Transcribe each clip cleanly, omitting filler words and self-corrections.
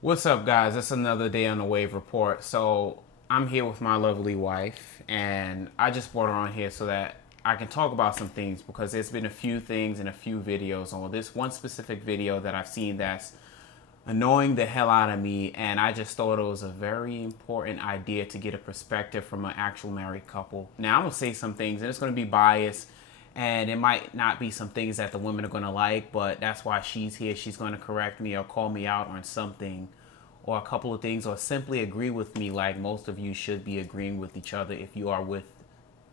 What's up, guys? It's another day on the Wave Report. So I'm here with my lovely wife, and I just brought her on here so that I can talk about some things because there's been a few things and a few videos on this one specific video that I've seen that's annoying the hell out of me, and I just thought it was a very important idea to get a perspective from an actual married couple. Now I'm gonna say some things, and it's gonna be biased, and it might not be some things that the women are gonna like, but that's why she's here. She's gonna correct me or call me out on something or a couple of things, or simply agree with me like most of you should be agreeing with each other if you are with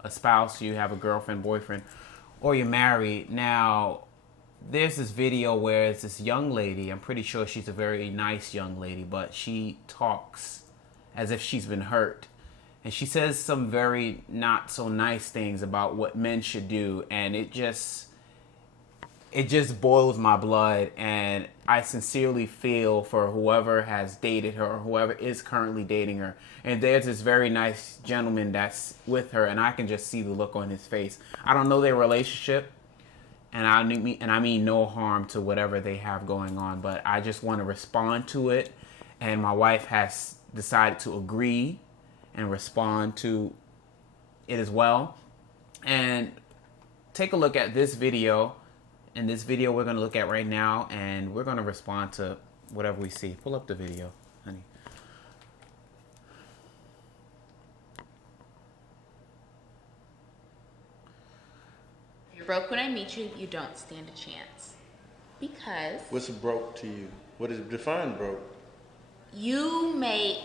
a spouse, you have a girlfriend, boyfriend, or you're married. Now, there's this video where it's this young lady, I'm pretty sure she's a very nice young lady, but she talks as if she's been hurt. And she says some very not so nice things about what men should do, and it just boils my blood, and I sincerely feel for whoever has dated her or whoever is currently dating her. And there's this very nice gentleman that's with her, and I can just see the look on his face. I don't know their relationship, and I mean no harm to whatever they have going on, but I just want to respond to it, and my wife has decided to agree and respond to it as well. And take a look at this video. In this video we're going to look at right now, and we're going to respond to whatever we see. Pull up the video, honey. If you're broke when I meet you, you don't stand a chance. Because What's broke to you? What is defined broke? you make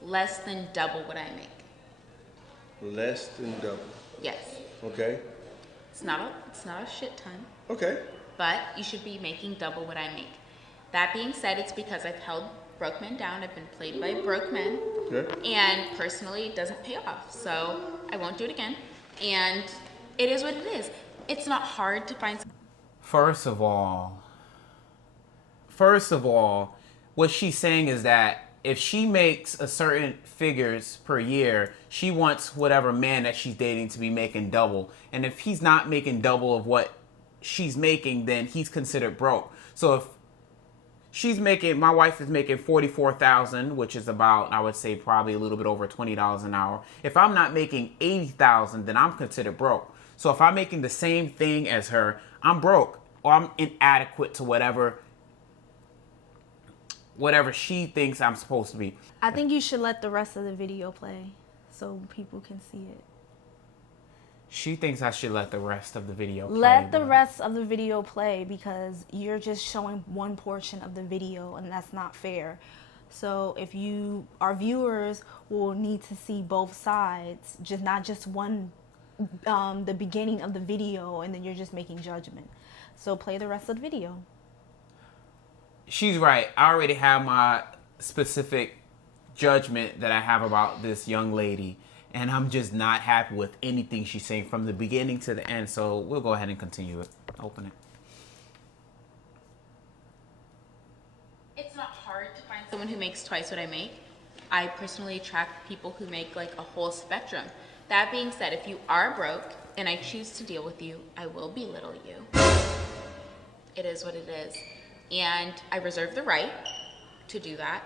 less than double what I make. Less than double. Yes. Okay. It's not a shit ton, Okay. but you should be making double what I make. That being said, it's because I've held broke men down. I've been played by broke men. Okay. And personally, it doesn't pay off. So I won't do it again. And it is what it is. It's not hard to find. First of all, what she's saying is that if she makes a certain figures per year, she wants whatever man that she's dating to be making double. And if he's not making double of what she's making, then he's considered broke. So if my wife is making $44,000, which is about, I would say, probably a little bit over $20 an hour. If I'm not making $80,000, then I'm considered broke. So if I'm making the same thing as her, I'm broke, or I'm inadequate to whatever she thinks I'm supposed to be. I think you should let the rest of the video play so people can see it. She thinks I should let the rest of the video play. Let the rest of the video play because you're just showing one portion of the video and that's not fair. So if our viewers will need to see both sides, just not just one, the beginning of the video, and then you're just making judgment. So play the rest of the video. She's right. I already have my specific judgment that I have about this young lady, and I'm just not happy with anything she's saying from the beginning to the end. So we'll go ahead and continue it. Open it. It's not hard to find someone who makes twice what I make. I personally attract people who make like a whole spectrum. That being said, if you are broke and I choose to deal with you, I will belittle you. It is what it is. And I reserve the right to do that.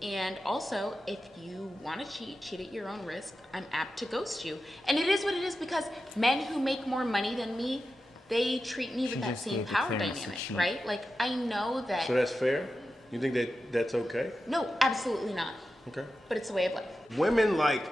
And also, if you want to cheat at your own risk, I'm apt to ghost you. And it is what it is because men who make more money than me, they treat me with that same power dynamic, right? Like, I know that... So that's fair? You think that's okay? No, absolutely not. Okay. But it's a way of life. Women like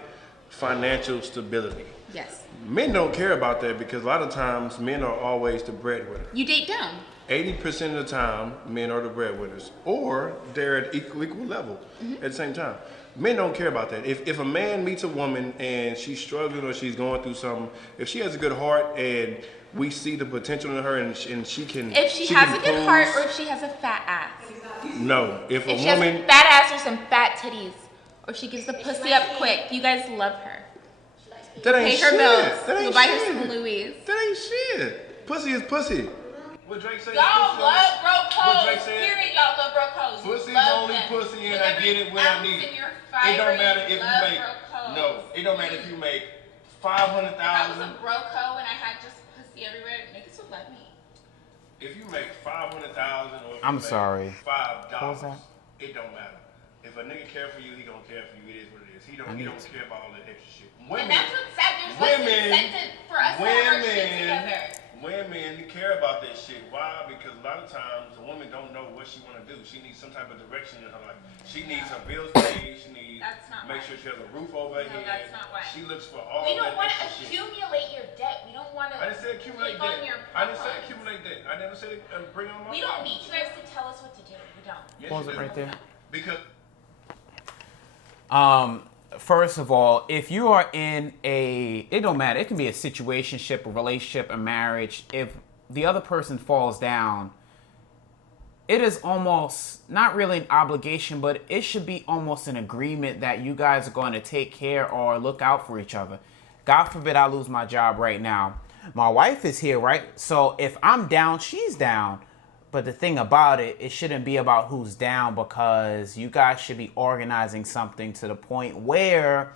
financial stability. Yes. Men don't care about that because a lot of times men are always the breadwinner. You date down. 80% of the time, men are the breadwinners, or they're at equal level at the same time. Men don't care about that. If a man meets a woman and she's struggling or she's going through something, if she has a good heart and we see the potential in her and she can... If she has a good heart or if she has a fat ass. No. If a she woman... has a fat ass or some fat titties, or she gives the pussy up quick, you guys love her. That ain't Pay shit. her bills. That ain't You'll buy her shit. some Louis. That ain't shit. Pussy is pussy. What Drake say? Y'all love broke What hoes. Drake said? Period. Y'all love broke hoes. Pussy is Love only them. pussy, and With I every get it when I ounce need it. in your It fiber, don't matter if love you make broke hoes. no. It don't matter if you make If I was a $500,000. broke hoe and I had just pussy everywhere, niggas would love me. If you make $500,000 or if I'm you make sorry. $5, What was that? it don't matter. If a nigga care for you, he gonna care for you. It is what it is. He don't care about all that extra shit. And that's what's sad. There's less incentive for us to have our shit together. Women care about that shit. Why? Because a lot of times a woman don't know what she want to do. She needs some type of direction in her life. She needs her bills paid. She needs make sure she has a roof over her head. That's not why. She looks for all We don't that want to extra shit. accumulate your debt. We don't want to. I didn't say accumulate debt. I didn't say accumulate debt. I never said bring on my. We don't need you guys to tell us what to do. We don't. Yes, Pause it right there. Because. First of all, if you are in it don't matter. It can be a situationship, a relationship, a marriage. If the other person falls down, it is almost not really an obligation, but it should be almost an agreement that you guys are going to take care or look out for each other. God forbid I lose my job right now. My wife is here, right? So if I'm down, she's down. But the thing about it shouldn't be about who's down, because you guys should be organizing something to the point where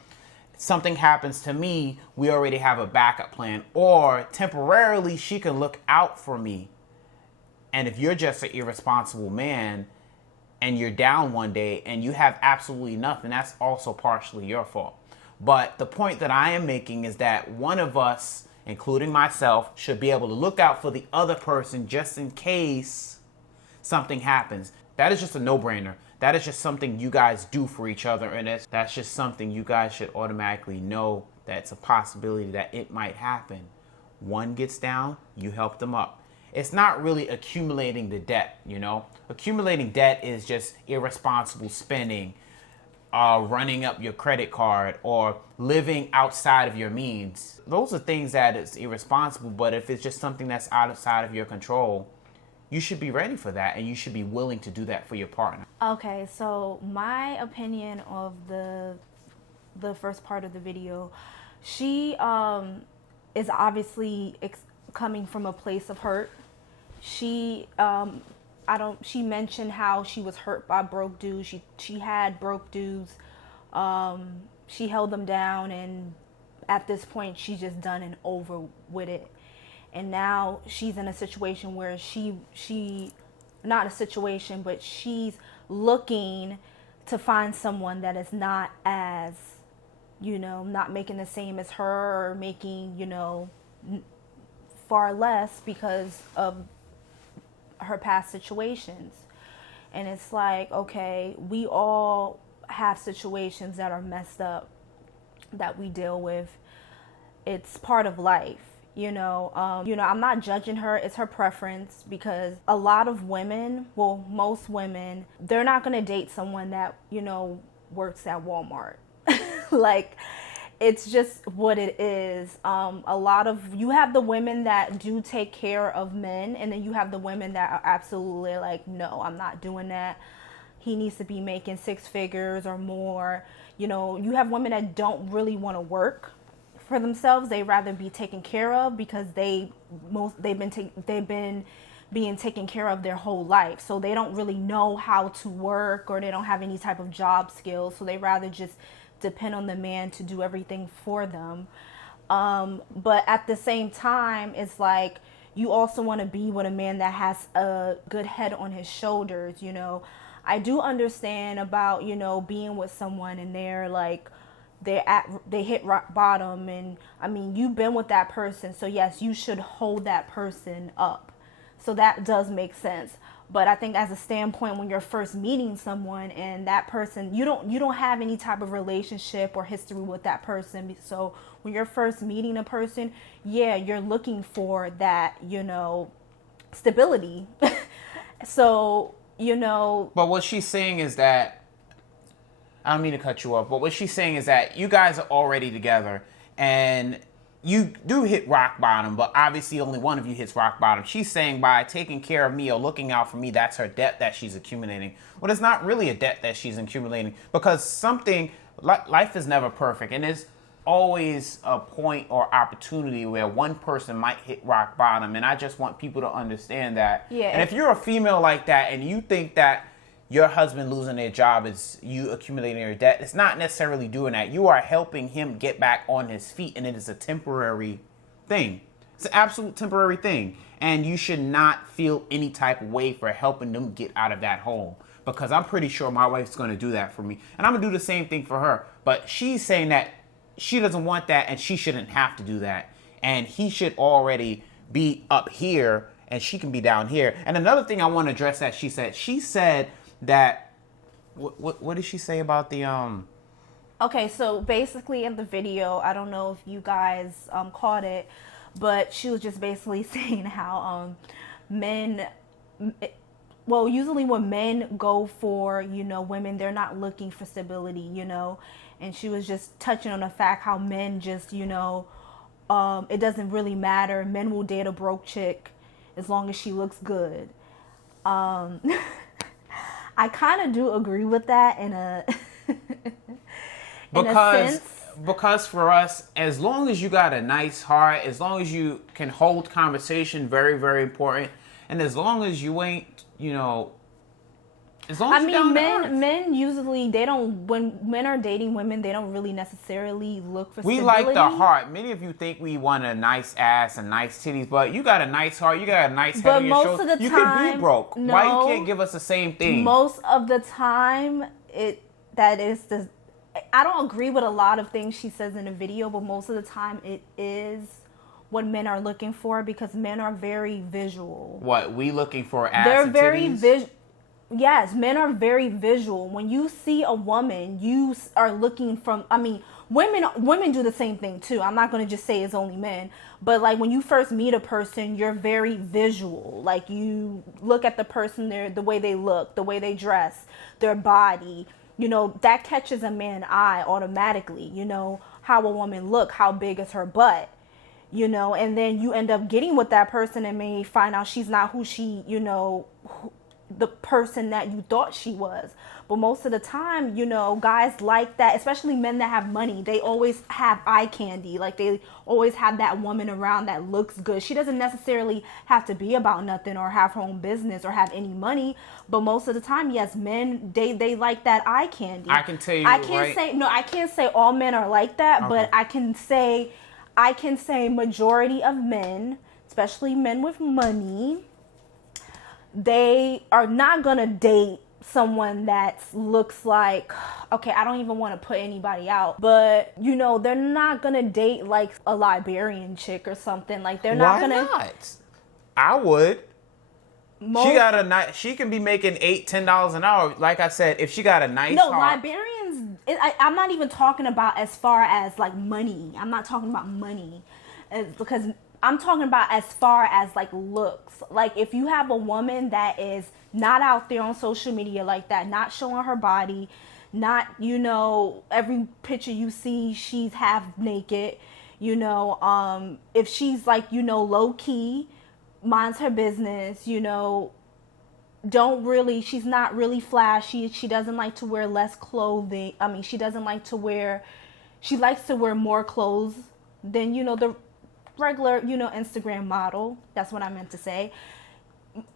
something happens to me, we already have a backup plan, or temporarily she can look out for me. And if you're just an irresponsible man and you're down one day and you have absolutely nothing, that's also partially your fault. But the point that I am making is that one of us, including myself, should be able to look out for the other person just in case something happens. That is just a no-brainer. That is just something you guys do for each other, and that's just something you guys should automatically know that's a possibility that it might happen. One gets down, you help them up. It's not really accumulating the debt, you know? Accumulating debt is just irresponsible spending, running up your credit card, or living outside of your means. Those are things that is irresponsible, but if it's just something that's outside of your control, you should be ready for that, and you should be willing to do that for your partner. Okay, so my opinion of the first part of the video, she is obviously coming from a place of hurt. She she mentioned how she was hurt by broke dudes. She had broke dudes. She held them down, and at this point she's just done and over with it. And now she's in a situation where not a situation, but she's looking to find someone that is not as, not making the same as her, or making, far less because of her past situations. And it's like, okay, we all have situations that are messed up that we deal with. It's part of life. I'm not judging her. It's her preference, because a lot of women, well, most women, they're not going to date someone that, works at Walmart. Like, it's just what it is. You have the women that do take care of men, and then you have the women that are absolutely like, no, I'm not doing that. He needs to be making 6 figures or more. You have women that don't really want to work for themselves. They rather be taken care of, because they've been being taken care of their whole life, so they don't really know how to work, or they don't have any type of job skills, so they rather just depend on the man to do everything for them. But at the same time, it's like, you also want to be with a man that has a good head on his shoulders. I do understand about being with someone and they're like, they hit rock bottom, and I mean, you've been with that person, so yes, you should hold that person up. So that does make sense. But I think as a standpoint, when you're first meeting someone and that person, you don't have any type of relationship or history with that person. So when you're first meeting a person, yeah, you're looking for that, stability. So, But what she's saying is that, I don't mean to cut you off, but what she's saying is that you guys are already together and you do hit rock bottom, but obviously only one of you hits rock bottom. She's saying by taking care of me or looking out for me, that's her debt that she's accumulating. Well, it's not really a debt that she's accumulating, because life is never perfect, and there's always a point or opportunity where one person might hit rock bottom, and I just want people to understand that. Yeah. And if you're a female like that and you think that your husband losing their job is you accumulating your debt, it's not necessarily doing that. You are helping him get back on his feet, and it is a temporary thing. It's an absolute temporary thing. And you should not feel any type of way for helping them get out of that hole. Because I'm pretty sure my wife's going to do that for me. And I'm going to do the same thing for her. But she's saying that she doesn't want that and she shouldn't have to do that. And he should already be up here and she can be down here. And another thing I want to address that she said that, what did she say about the, Okay, so basically in the video, I don't know if you guys caught it, but she was just basically saying how usually when men go for, women, they're not looking for stability, and she was just touching on the fact how men just, it doesn't really matter. Men will date a broke chick as long as she looks good. I kind of do agree with that in a because for us, as long as you got a nice heart, as long as you can hold conversation, very, very important. And as long as you ain't, as long as men usually, when men are dating women, they don't really necessarily look for stability. We like the heart. Many of you think we want a nice ass and nice titties, but you got a nice heart, you got a nice head on your shoulder. Most of the you time, can be broke. no, why you can't give us the same thing? Most of the time, I don't agree with a lot of things she says in the video, but most of the time it is what men are looking for because men are very visual. What, we looking for ass They're and very titties? Yes, men are very visual. When you see a woman, you are looking from, women do the same thing too. I'm not going to just say it's only men, but like when you first meet a person, you're very visual. Like you look at the person, the way they look, the way they dress, their body. That catches a man's eye automatically. How a woman look, how big is her butt, and then you end up getting with that person and may find out she's not who she, the person that you thought she was. But most of the time, guys like that, especially men that have money, they always have eye candy. Like they always have that woman around that looks good. She doesn't necessarily have to be about nothing or have her own business or have any money. But most of the time, yes, men, they like that eye candy. I can tell you, I can't say all men are like that, okay. But I can say majority of men, especially men with money, they are not gonna date someone that looks like, okay, I don't even want to put anybody out, but they're not gonna date like a Liberian chick or something. Like they're not gonna. Why not? I would. She can be making $8-10 an hour. Like I said, if she got a nice heart. Liberians. I'm not even talking about as far as like money. I'm not talking about money, because I'm talking about as far as like looks. Like if you have a woman that is not out there on social media like that, not showing her body, not, every picture you see, she's half naked, if she's like, low key, minds her business, she's not really flashy. She doesn't like to wear less clothing. She likes to wear more clothes than, the regular, Instagram model. That's what I meant to say.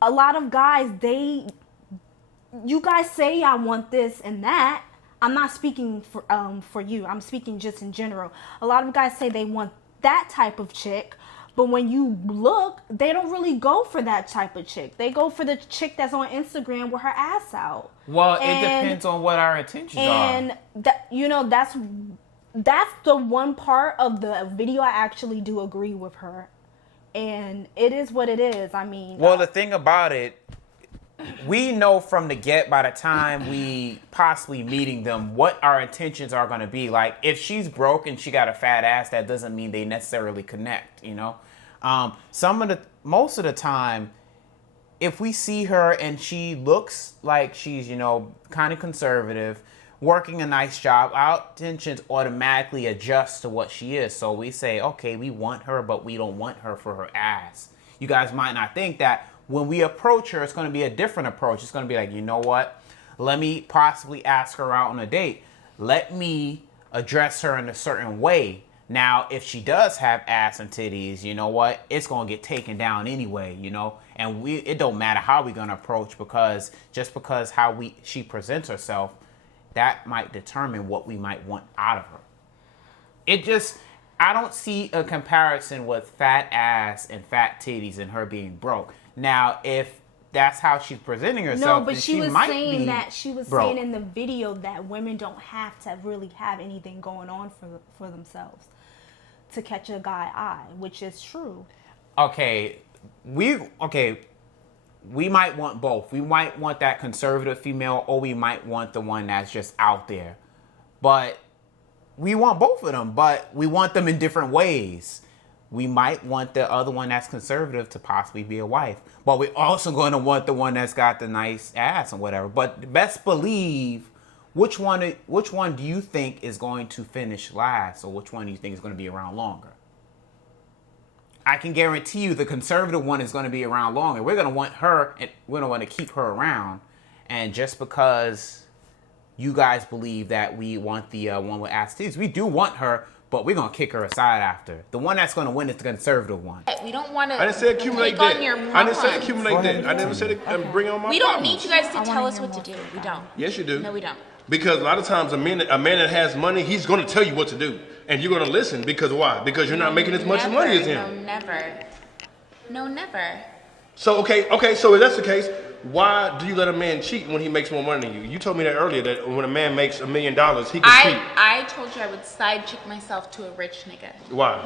A lot of guys, you guys say I want this and that. I'm not speaking for you. I'm speaking just in general. A lot of guys say they want that type of chick, but when you look, they don't really go for that type of chick. They go for the chick that's on Instagram with her ass out. Well, it depends on what our intentions are. And that's the one part of the video I actually do agree with her. And it is what it is. Well, the thing about it, we know from the get by the time we possibly meeting them what our intentions are going to be. Like if she's broke and she got a fat ass, that doesn't mean they necessarily connect, most of the time, if we see her and she looks like she's, kind of conservative, working a nice job, our intentions automatically adjust to what she is. So we say, okay, we want her, but we don't want her for her ass. You guys might not think that. When we approach her, it's going to be a different approach. It's going to be like, you know what? Let me possibly ask her out on a date. Let me address her in a certain way. Now, if she does have ass and titties, you know what? It's going to get taken down anyway, And it don't matter how we're going to approach, because how she presents herself, that might determine what we might want out of her. I don't see a comparison with fat ass and fat titties and her being broke. Now, if that's how she's presenting herself, No, but then she was might saying be that she was broke. saying in the video that women don't have to really have anything going on for themselves to catch a guy eye, which is true. Okay, we might want both. We might want that conservative female, or we might want the one that's just out there. But we want both of them, but we want them in different ways. We might want the other one that's conservative to possibly be a wife, but we're also going to want the one that's got the nice ass and whatever. But best believe, which one do you think is going to finish last, or which one do you think is going to be around longer? I can guarantee you the conservative one is going to be around longer. We're going to want her, and we're going to want to keep her around. And just because you guys believe that we want the one with ass titties, we do want her, but we're going to kick her aside after. The one that's going to win is the conservative one. We don't want to. I didn't say accumulate that. I didn't say accumulate that. I never said bring on my We don't problems. need you guys to tell us what to do. We don't. Yes, you do. No, we don't. Because a lot of times a man that has money, he's going to tell you what to do. And you're going to listen. Because why? Because you're not making as much money as him. No, never. No, never. So, okay, so if that's the case, why do you let a man cheat when he makes more money than you? You told me that earlier, that when a man makes $1 million, he can cheat. I told you I would side chick myself to a rich nigga. Why?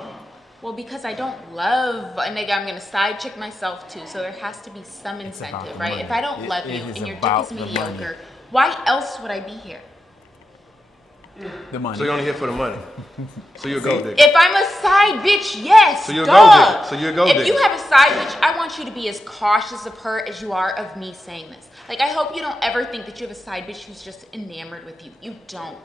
Well, because I don't love a nigga I'm gonna side chick myself to, so there has to be some incentive, right? money. If I don't love you It is and your dick about is the money. mediocre, why else would I be here? The money. So you're only here for the money. So you're a gold digger. If I'm a side bitch, yes, So you're a duh. gold digger. So you're a gold If digger. you have a side bitch, I want you to be as cautious of her as you are of me saying this. Like, I hope you don't ever think that you have a side bitch who's just enamored with you. You don't.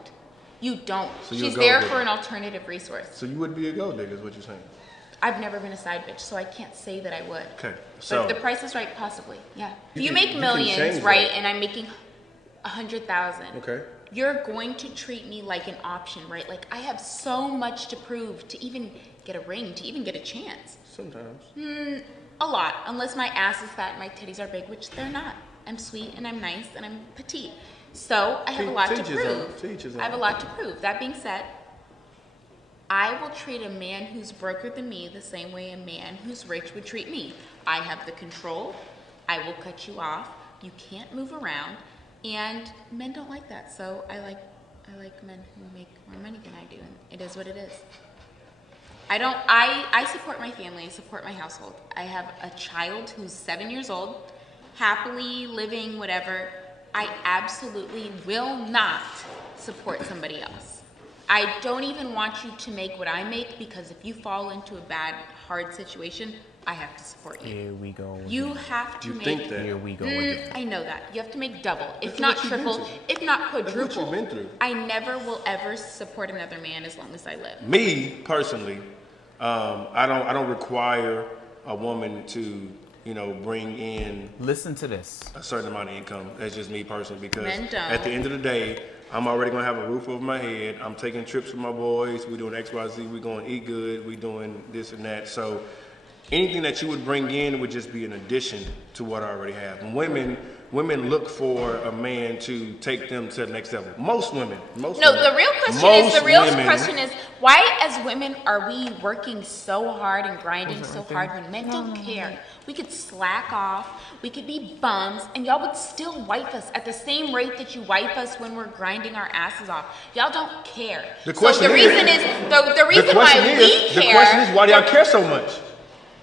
You don't. So you're a She's gold there digger. for an alternative resource. So you wouldn't be a gold digger is what you're saying. I've never been a side bitch, so I can't say that I would. Okay, But so if the price is right, possibly, yeah. If You you can- make you can millions, change right, that. and I'm making 100,000, Okay. you're going to treat me like an option, right? Like, I have so much to prove to even get a ring, to even get a chance. Sometimes. A lot, unless my ass is fat and my titties are big, which they're not. I'm sweet and I'm nice and I'm petite. So I have a lot to Teach his own. prove. Teach his I have a own. lot to prove. That being said, I will treat a man who's broker than me the same way a man who's rich would treat me. I have the control. I will cut you off. You can't move around. And men don't like that. So I like men who make more money than I do. And it is what it is. I support my family. I support my household. I have a child who's 7 years old, happily living, whatever. I absolutely will not support somebody else. I don't even want you to make what I make, because if you fall into a bad, hard situation, I have to support you. Here we go. You again. have to You make. think that? Here we go again. I know that. You have to make double, if That's not what you've been triple, through. if not That's quadruple. what you've been through. I never will ever support another man as long as I live. Me personally, I don't require a woman to, bring in Listen to this. a certain amount of income. That's just me personally, because Men don't. at the end of the day, I'm already gonna have a roof over my head. I'm taking trips with my boys. We're doing XYZ. We're going to eat good. We're doing this and that. So anything that you would bring in would just be an addition to what I already have. And women look for a man to take them to the next level. Most women. No, the real question is, why as women are we working so hard and grinding so hard when men don't care? We could slack off, we could be bums, and y'all would still wife us at the same rate that you wife us when we're grinding our asses off. Y'all don't care. The question the is- reason why we care. The question is, why do y'all care so much?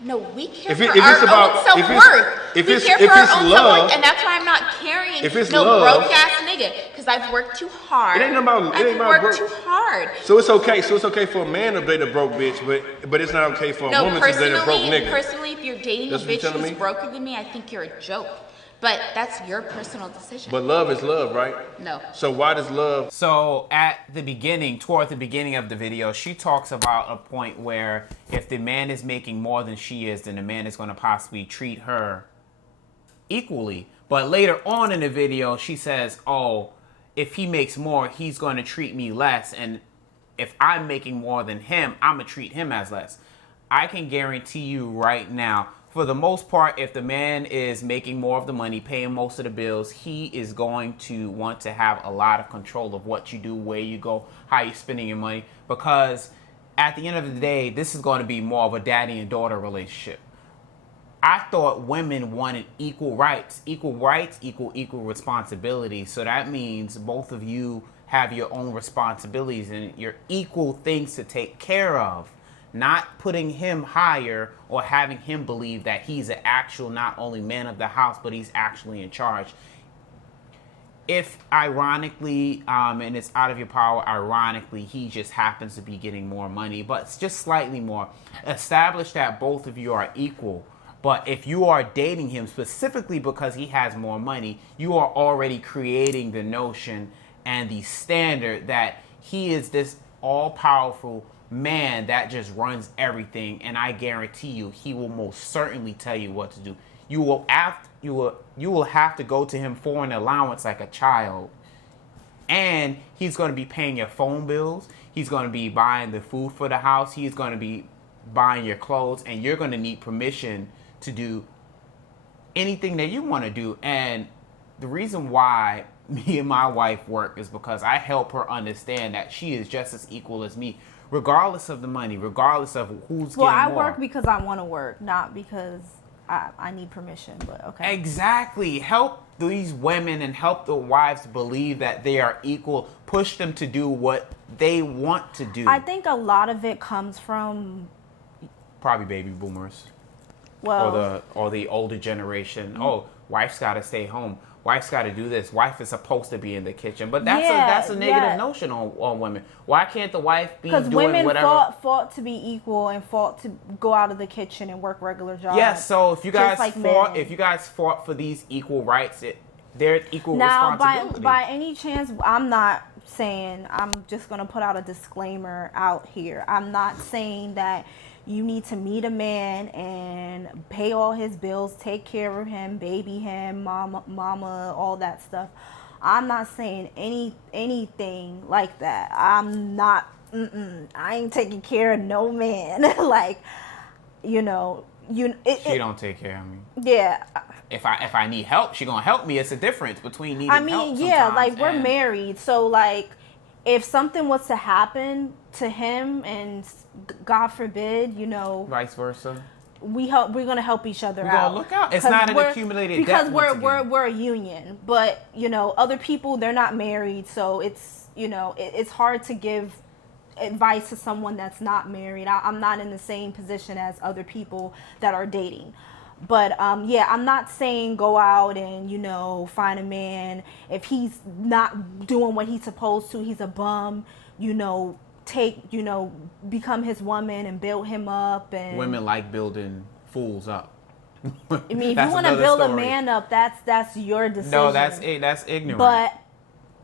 No, we care If for it- if our it's about- own if it's- self-worth. if We it's- care if for our it's own love- self-worth, and that's why I'm not carrying If it's no love- broke-ass nigga, because I've worked too hard. It ain't about- it ain't about I've broke. worked too hard. So it's okay. So it's okay for a man to date a broke bitch, but it's not okay for a No, woman to date a broke nigga. personally, if you're dating That's a what you're bitch telling who's me? broker than me, I think you're a joke. But that's your personal decision. But love is love, right? No. So why does love? So toward the beginning of the video, she talks about a point where if the man is making more than she is, then the man is going to possibly treat her equally. But later on in the video, she says, oh, if he makes more, he's going to treat me less. And if I'm making more than him, I'm going to treat him as less. I can guarantee you right now, for the most part, if the man is making more of the money, paying most of the bills, he is going to want to have a lot of control of what you do, where you go, how you're spending your money. Because at the end of the day, this is going to be more of a daddy and daughter relationship. I thought women wanted equal rights, equal responsibility. So that means both of you have your own responsibilities and your equal things to take care of, not putting him higher or having him believe that he's an actual not only man of the house, but he's actually in charge. If ironically, and it's out of your power, ironically, he just happens to be getting more money, but it's just slightly more, establish that both of you are equal. But if you are dating him specifically because he has more money, you are already creating the notion and the standard that he is this all-powerful man that just runs everything. And I guarantee you, he will most certainly tell you what to do. You will have to go to him for an allowance like a child. And he's going to be paying your phone bills. He's going to be buying the food for the house. He's going to be buying your clothes. And you're going to need permission to do anything that you want to do. And the reason why me and my wife work is because I help her understand that she is just as equal as me, regardless of the money, regardless of who's getting more. Well, I work because I want to work, not because I need permission, but okay. Exactly. Help these women and help the wives believe that they are equal. Push them to do what they want to do. I think a lot of it comes from probably baby boomers. Well, or the older generation. Oh, wife's got to stay home. Wife's got to do this. Wife is supposed to be in the kitchen. But that's a negative notion on women. Why can't the wife be doing women whatever? Because women fought to be equal and fought to go out of the kitchen and work regular jobs. Yes. So if you guys fought for these equal rights, they're equal responsibility. Now, by any chance, I'm not saying. I'm just gonna put out a disclaimer out here. I'm not saying that you need to meet a man and pay all his bills, take care of him, baby him, mama, all that stuff. I'm not saying anything like that. I'm not. I ain't taking care of no man. Like, she don't take care of me. Yeah. If I need help, she gonna help me. It's a difference between needing help. Like we're married, so like if something was to happen to him and God forbid, vice versa, we're gonna help each other out. We're gonna look out. It's not an accumulated because debt we're a union. But other people, they're not married, so it's it's hard to give advice to someone that's not married. I'm not in the same position as other people that are dating. But I'm not saying go out and find a man if he's not doing what he's supposed to. He's a bum. Become his woman and build him up. And women like building fools up. I mean, if you want to build a man up, that's your decision. No, that's ignorant. But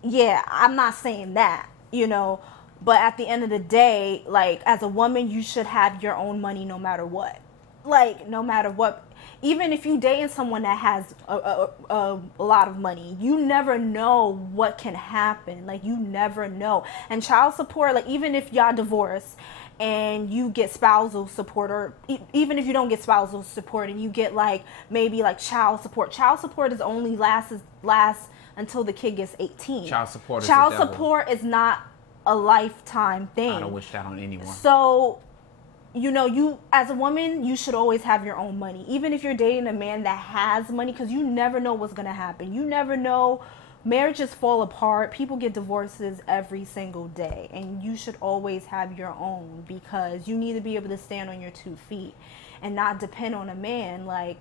yeah, I'm not saying that. But at the end of the day, like as a woman, you should have your own money no matter what. Like no matter what. Even if you dating someone that has a lot of money, you never know what can happen. Like you never know. And child support, like even if y'all divorce and you get spousal support, or even if you don't get spousal support and you get like maybe like child support is only lasts until the kid gets 18. Child support is not a lifetime thing. I don't wish that on anyone. So you as a woman, you should always have your own money. Even if you're dating a man that has money, because you never know what's going to happen. You never know. Marriages fall apart. People get divorces every single day. And you should always have your own because you need to be able to stand on your 2 feet and not depend on a man. Like,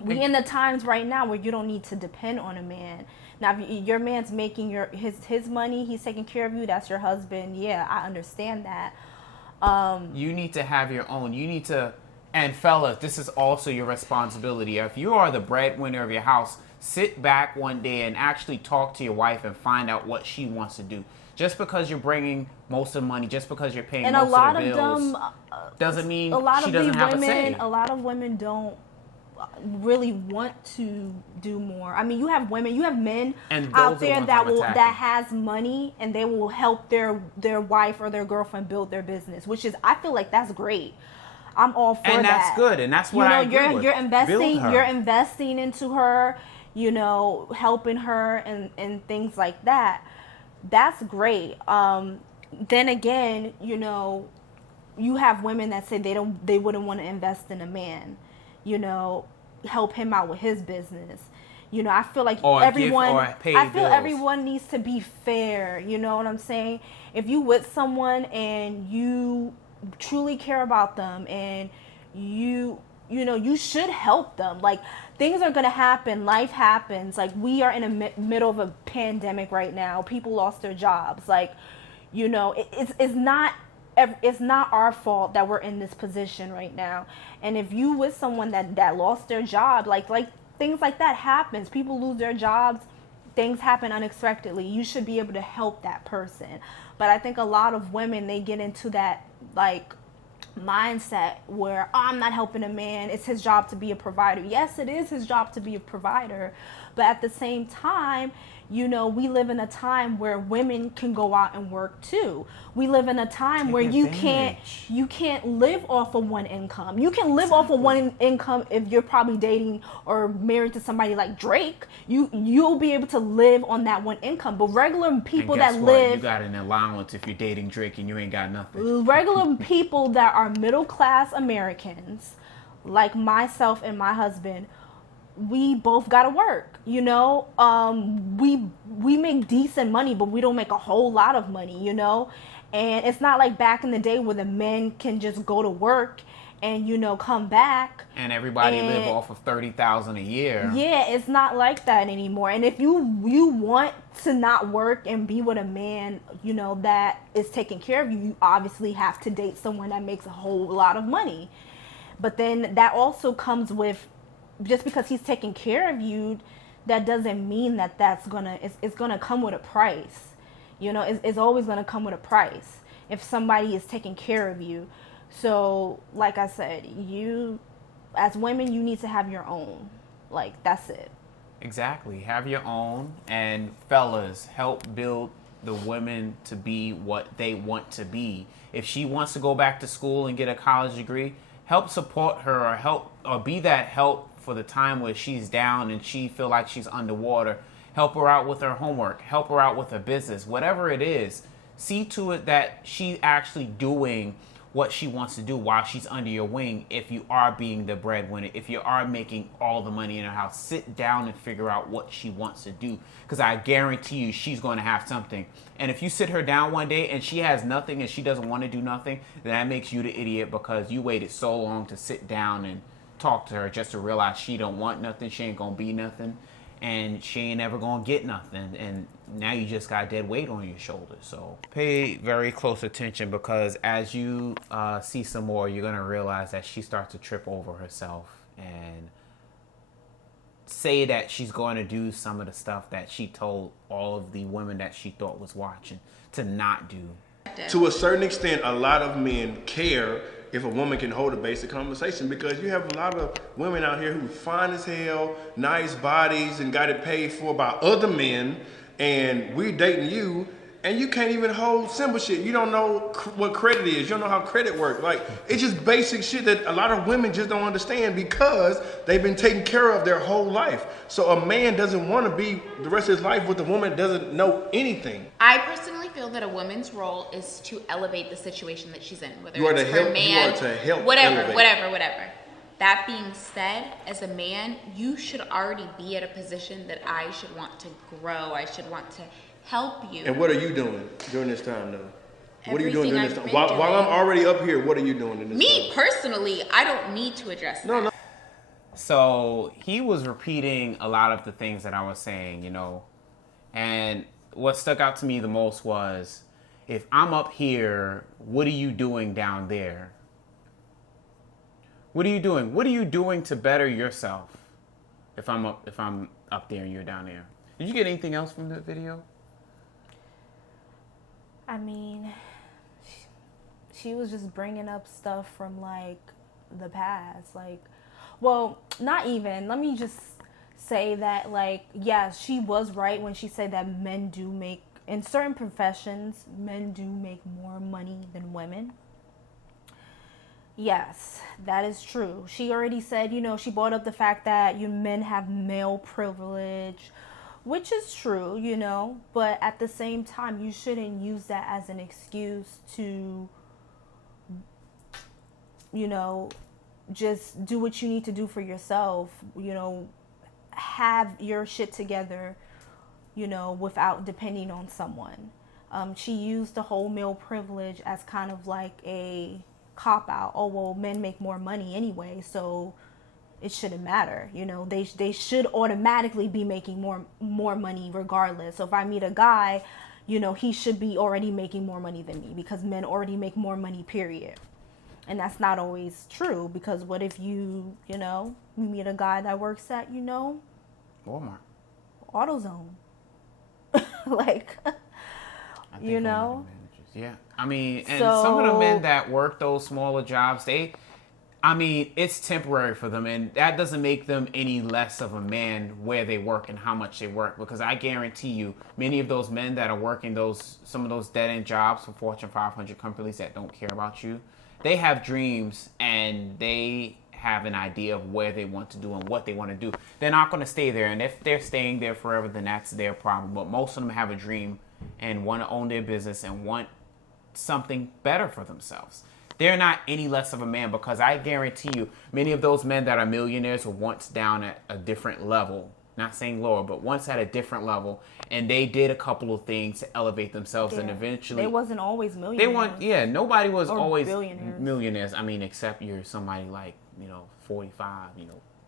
we in the times right now where you don't need to depend on a man. Now, if your man's making his money, he's taking care of you, that's your husband. Yeah, I understand that. You need to have your own. You need to, and fellas, this is also your responsibility. If you are the breadwinner of your house, sit back one day and actually talk to your wife and find out what she wants to do. Just because you're bringing most of the money, just because you're paying most of the bills, doesn't mean she doesn't have a say. A lot of women don't really want to do more. I mean, you have men out there that has money and they will help their wife or their girlfriend build their business, which is, I feel like that's great. I'm all for that. And that's good, and that's what I agree with. You're investing into her, helping her and things like that. That's great. Then again, you have women that say they wouldn't want to invest in a man, you know, help him out with his business. You know, I feel like everyone needs to be fair. You know what I'm saying? If you with someone and you truly care about them and you know, you should help them. Like, things are going to happen. Life happens. Like, we are in the middle of a pandemic right now. People lost their jobs. Like, you know, it's not our fault that we're in this position right now. And if you with someone that lost their job, like things like that happens. People lose their jobs. Things happen unexpectedly. You should be able to help that person. But I think a lot of women, they get into that, like, mindset where, oh, I'm not helping a man, it's his job to be a provider. Yes, it is his job to be a provider, but at the same time, you know, we live in a time where women can go out and work too. We live in a time where you can't live off of one income. You can live off of one income if you're probably dating or married to somebody like Drake. You'll be able to live on that one income. But regular people you got an allowance if you're dating Drake and you ain't got nothing. Regular people that are middle class Americans, like myself and my husband, we both gotta work, you know. We make decent money, but we don't make a whole lot of money, you know. And it's not like back in the day where the men can just go to work and, you know, come back and everybody live off of $30,000 a year. Yeah, it's not like that anymore. And if you want to not work and be with a man, you know, that is taking care of you, you obviously have to date someone that makes a whole lot of money. But then that also comes with, just because he's taking care of you, that doesn't mean that it's gonna come with a price. You know, it's always gonna come with a price if somebody is taking care of you. So, like I said, you, as women, you need to have your own. Like, that's it. Exactly. Have your own. And fellas, help build the women to be what they want to be. If she wants to go back to school and get a college degree, help support her, or be that help for the time where she's down and she feel like she's underwater. Help her out with her homework. Help her out with her business. Whatever it is, see to it that she's actually doing what she wants to do while she's under your wing. If you are being the breadwinner, if you are making all the money in her house, sit down and figure out what she wants to do. Because I guarantee you she's going to have something. And if you sit her down one day and she has nothing and she doesn't want to do nothing, then that makes you the idiot, because you waited so long to sit down and talk to her just to realize she don't want nothing, she ain't gonna be nothing, and she ain't ever gonna get nothing, and now you just got dead weight on your shoulders. So pay very close attention, because as you see some more, you're gonna realize that she starts to trip over herself and say that she's going to do some of the stuff that she told all of the women that she thought was watching to not do. To a certain extent, a lot of men care if a woman can hold a basic conversation, because you have a lot of women out here who fine as hell, nice bodies, and got it paid for by other men, and we dating you, and you can't even hold simple shit. You don't know what credit is. You don't know how credit works. Like, it's just basic shit that a lot of women just don't understand, because they've been taken care of their whole life. So a man doesn't want to be the rest of his life with a woman that doesn't know anything. I personally feel that a woman's role is to elevate the situation that she's in, whether You are it's to her help. man, You are to help. whatever. Elevate. That being said, as a man, you should already be at a position that I should want to grow. I should want to help you. And what are you doing during this time, though? What are you doing during this time? Everything I've been While I'm doing. already up here, what are you doing in this time? Me personally, I don't need to address that. No. So he was repeating a lot of the things that I was saying, you know, and what stuck out to me the most was, if I'm up here, what are you doing down there? What are you doing? What are you doing to better yourself? If I'm up there and you're down there. Did you get anything else from the video? I mean, she was just bringing up stuff from, like, the past. Like, well, not even. Let me just say that, like, yes, she was right when she said that men do make, in certain professions, men do make more money than women. Yes, that is true. She already said, you know, she brought up the fact that you men have male privilege, which is true, you know, but at the same time, you shouldn't use that as an excuse to you know, just do what you need to do for yourself, you know, have your shit together, you know, without depending on someone. She used the whole male privilege as kind of like a cop out. Oh, well, men make more money anyway, so it shouldn't matter. You know, they should automatically be making more money regardless. So if I meet a guy, you know, he should be already making more money than me because men already make more money, period. And that's not always true, because what if you meet a guy that works at, you know, Walmart, AutoZone. Like, you know? Yeah. I mean, and some of the men that work those smaller jobs, it's temporary for them, and that doesn't make them any less of a man where they work and how much they work. Because I guarantee you, many of those men that are working some of those dead-end jobs for Fortune 500 companies that don't care about you, they have dreams and they have an idea of where they want to do and what they want to do. They're not going to stay there, and if they're staying there forever, then that's their problem. But most of them have a dream and want to own their business and want something better for themselves. They're not any less of a man, because I guarantee you, many of those men that are millionaires were once down at a different level. Not saying lower, but once at a different level, and they did a couple of things to elevate themselves, and eventually they wasn't always millionaires. Nobody was always billionaires. Millionaires. I mean, except you're somebody like, 45,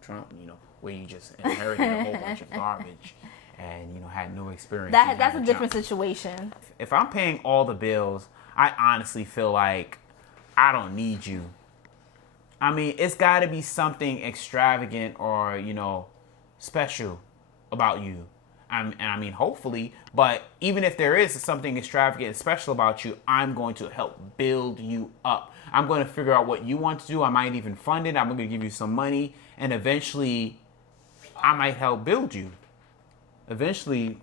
Trump, where you just inherited a whole bunch of garbage and had no experience. That's a different situation. If I'm paying all the bills, I honestly feel like I don't need you. I mean, it's got to be something extravagant or, special about you. I mean, hopefully, but even if there is something extravagant and special about you, I'm going to help build you up. I'm going to figure out what you want to do. I might even fund it. I'm going to give you some money, and eventually I might help build you. Eventually,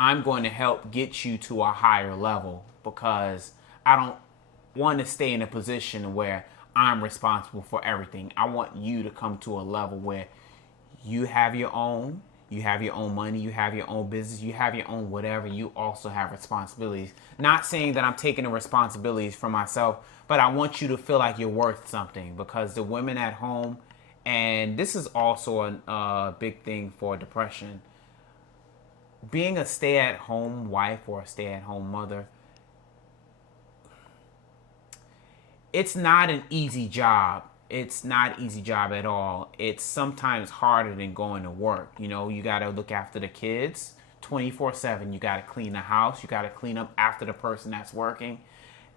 I'm going to help get you to a higher level, because I don't want to stay in a position where I'm responsible for everything. I want you to come to a level where you have your own money, you have your own business, you have your own whatever. You also have responsibilities. Not saying that I'm taking the responsibilities for myself, but I want you to feel like you're worth something, because the women at home, and this is also a big thing for depression, being a stay-at-home wife or a stay-at-home mother, it's not an easy job. It's not an easy job at all. It's sometimes harder than going to work. You got to look after the kids 24/7. You got to clean the house. You got to clean up after the person that's working.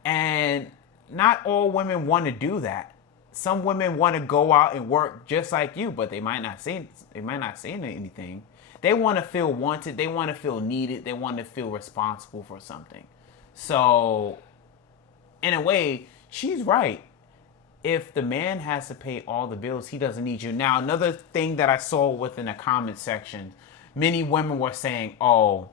And not all women want to do that. Some women want to go out and work just like you, but they might not say anything. They want to feel wanted. They want to feel needed. They want to feel responsible for something. So, in a way, she's right. If the man has to pay all the bills, he doesn't need you. Now, another thing that I saw within the comment section, many women were saying, oh,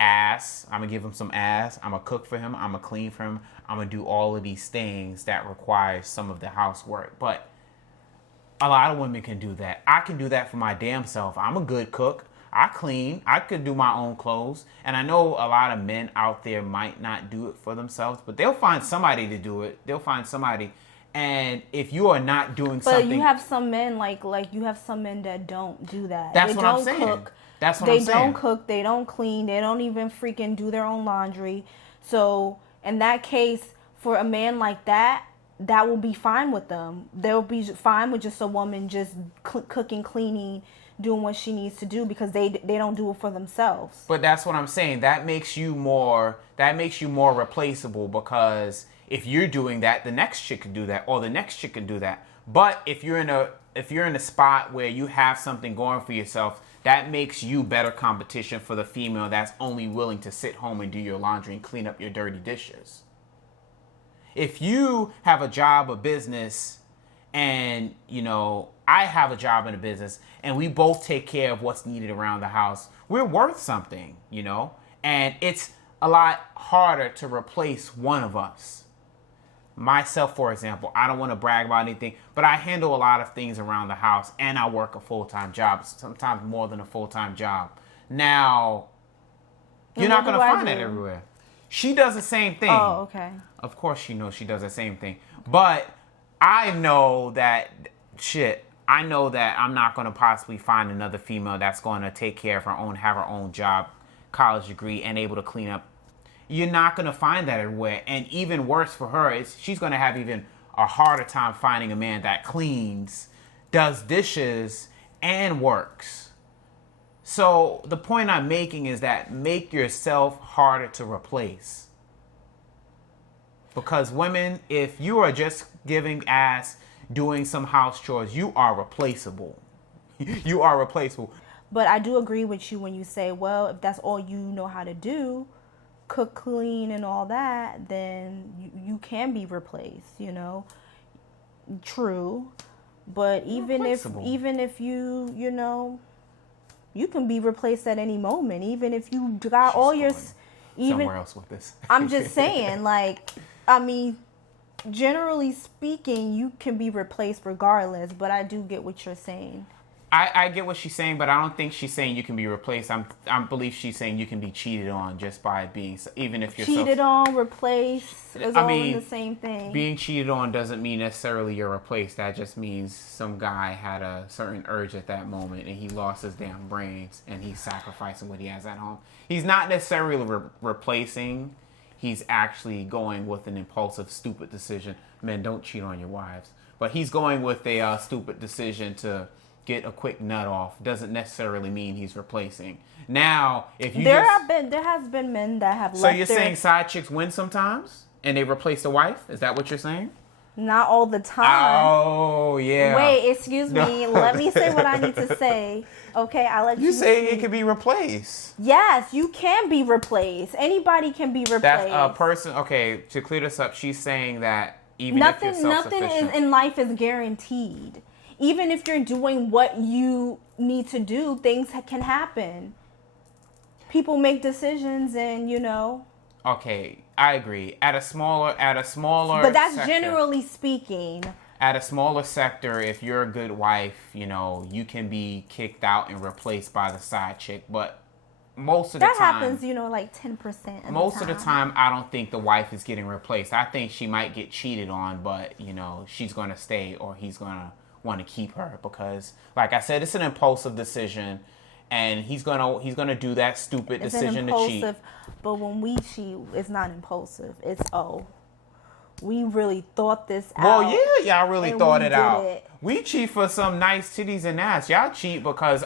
ass, I'm going to give him some ass. I'm going to cook for him. I'm going to clean for him. I'm going to do all of these things that require some of the housework. But a lot of women can do that. I can do that for my damn self. I'm a good cook. I clean. I could do my own clothes. And I know a lot of men out there might not do it for themselves, but they'll find somebody to do it. They'll find somebody. And if you are not doing something... But you have some men, like you have some men that don't do that. That's what I'm saying. They don't cook, they don't clean, they don't even freaking do their own laundry. So, in that case, for a man like that, that will be fine with them. They'll be fine with just a woman just cooking, cleaning, doing what she needs to do, because they don't do it for themselves. But that's what I'm saying. That makes you more replaceable, because if you're doing that, the next chick can do that, or the next chick can do that. But if you're in a spot where you have something going for yourself, that makes you better competition for the female that's only willing to sit home and do your laundry and clean up your dirty dishes. If you have a job, a business, and I have a job and a business, and we both take care of what's needed around the house, we're worth something, and it's a lot harder to replace one of us. Myself, for example, I don't want to brag about anything, but I handle a lot of things around the house, and I work a full-time job, sometimes more than a full-time job. Now, you're not going to find that everywhere. She does the same thing. Oh, okay. Of course she knows she does the same thing. But I know that I know that I'm not going to possibly find another female that's going to take care of her own, have her own job, college degree, and able to clean up. You're not going to find that everywhere. And even worse for her is she's going to have even a harder time finding a man that cleans, does dishes, and works. So the point I'm making is that make yourself harder to replace. Because women, if you are just giving ass, doing some house chores, you are replaceable. You are replaceable. But I do agree with you when you say, well, if that's all you know how to do, cook, clean, and all that, then you can be replaced, you know. True. But even if you know, you can be replaced at any moment. Even if you got She's all your somewhere else with this. I'm just saying, like, I mean, generally speaking, you can be replaced regardless, but I do get what you're saying. I get what she's saying, but I don't think she's saying you can be replaced. I believe she's saying you can be cheated on just by being, even if you're cheated on, replaced, it's all in the same thing. Being cheated on doesn't mean necessarily you're replaced. That just means some guy had a certain urge at that moment and he lost his damn brains and he's sacrificing what he has at home. He's not necessarily replacing. He's actually going with an impulsive, stupid decision. Men, don't cheat on your wives. But he's going with a stupid decision to get a quick nut off. Doesn't necessarily mean he's replacing. Now, if you there has been men that have so you're saying side chicks win sometimes and they replace the wife? Is that what you're saying? Not all the time. Oh, yeah. Wait, excuse me. Let me say what I need to say. Okay, I'll let you. You say it can be replaced. Yes, you can be replaced. Anybody can be replaced. That's a person. Okay, to clear this up, she's saying that even if you're self-sufficient, nothing in life is guaranteed. Even if you're doing what you need to do, things can happen. People make decisions, and you know. Okay, I agree. At a smaller. But that's sector, generally speaking. At a smaller sector, if you're a good wife, you know, you can be kicked out and replaced by the side chick. But most of the time, that happens, you know, like 10%. Most of the time, I don't think the wife is getting replaced. I think she might get cheated on, but you know, she's gonna stay or he's gonna want to keep her because, like I said, it's an impulsive decision, and he's gonna do that stupid decision to cheat. But when we cheat, it's not impulsive. It's we really thought this out. Well, yeah, y'all really thought it out. We cheat for some nice titties and ass. Y'all cheat because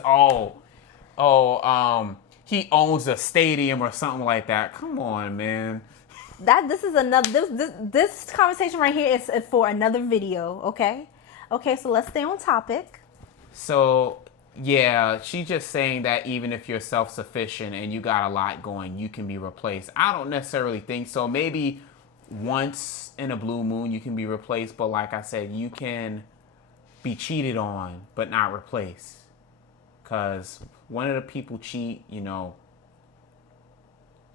he owns a stadium or something like that. Come on, man. This conversation right here is for another video. Okay, so let's stay on topic. So, yeah, she's just saying that even if you're self-sufficient and you got a lot going, you can be replaced. I don't necessarily think so. Maybe once in a blue moon you can be replaced, but like I said, you can be cheated on but not replaced. Because one of the people cheat, you know,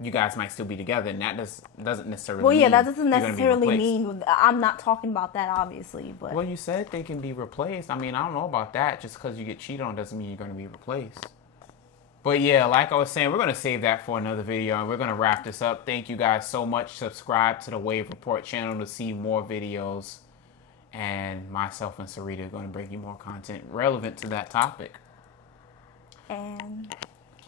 you guys might still be together, and that doesn't necessarily mean that doesn't necessarily mean, I'm not talking about that, obviously, but... Well, you said they can be replaced. I mean, I don't know about that. Just because you get cheated on doesn't mean you're going to be replaced. But yeah, like I was saying, we're going to save that for another video, and we're going to wrap this up. Thank you guys so much. Subscribe to the Wave Report channel to see more videos, and myself and Sireta are going to bring you more content relevant to that topic. And...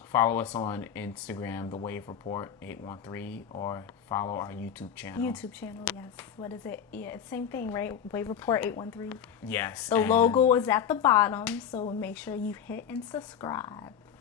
follow us on Instagram, The Wave Report 813, or follow our YouTube channel. YouTube channel, yes. What is it? Yeah, it's same thing, right? Wave Report 813. Yes. The logo is at the bottom, so make sure you hit and subscribe.